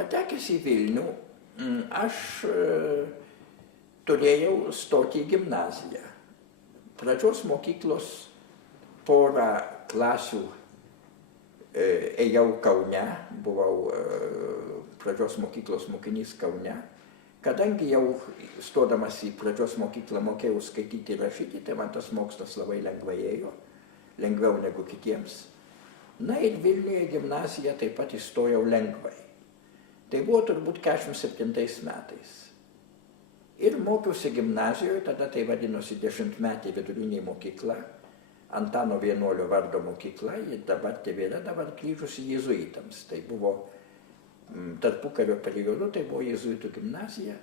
Patekęs į Vilnių, aš turėjau stoti į gimnaziją. Pradžios mokyklos porą klasių ėjau Kaune, buvau pradžios mokyklos mokinys Kaune. Kadangi jau stodamas į pradžios mokyklą mokėjau skaityti ir rašyti, tai man tas mokslas labai lengvai ėjo, lengviau negu kitiems. Na ir Vilniuje gimnaziją taip pat įstojau lengvai. Tai buvo turbūt 47 metais. Ir mokiausi gimnazijoje, tada tai vadinosi 10-metė vidurinė mokykla, Antano Vienuolio vardo mokykla, ir dabar tebėra dabar grįžusi jėzuitams. Tai buvo tarpukario periodu, tai buvo jėzuitų gimnazija,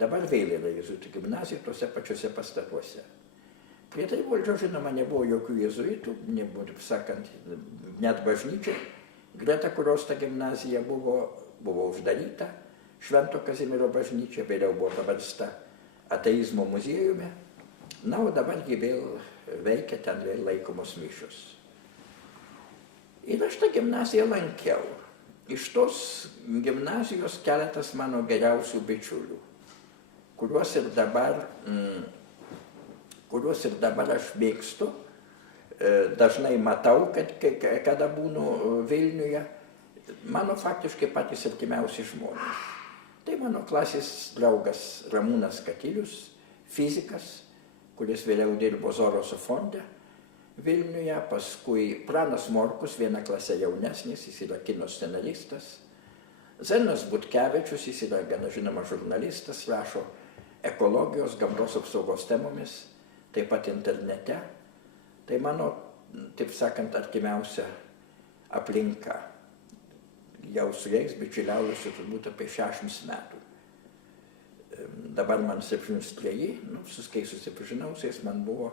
dabar vėl yra jėzuitų gimnazija tose pačiose pastatuose. Prie tai valdžios, žinoma, nebuvo jokių jėzuitų, nebuvo, taip sakant, net bažnyčia, greta kurios ta gimnazija buvo uždaryta, Švento Kazimiero bažnyčia, vėliau buvo paversta ateizmo muziejumi, na, o dabar ji vėl veikia, ten vėl laikomos mišios. Ir aš tą gimnaziją lankiau. Iš tos gimnazijos keletas mano geriausių bičiulių, kuriuos ir dabar aš mėgstu, dažnai matau, kada būnu Vilniuje, mano faktiškai patys artimiausi žmonės. Tai mano klasės draugas Ramūnas Katilius, fizikas, kuris vėliau dirbo Zoroso fonde Vilniuje, paskui Pranas Morkus, viena klasė jaunesnis, jis yra kino scenaristas, Zenas Butkevičius, jis yra gana žinomas žurnalistas, rašo ekologijos, gamtos apsaugos temomis, taip pat internete. Tai mano, taip sakant, artimiausia aplinka. Jau su jais bičiuliaujuosi turbūt apie 60 metų. Dabar man 73, kai susipažinau su jais, man buvo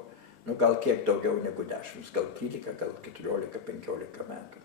gal kiek daugiau negu 10, gal 13, gal 14, 15 metų.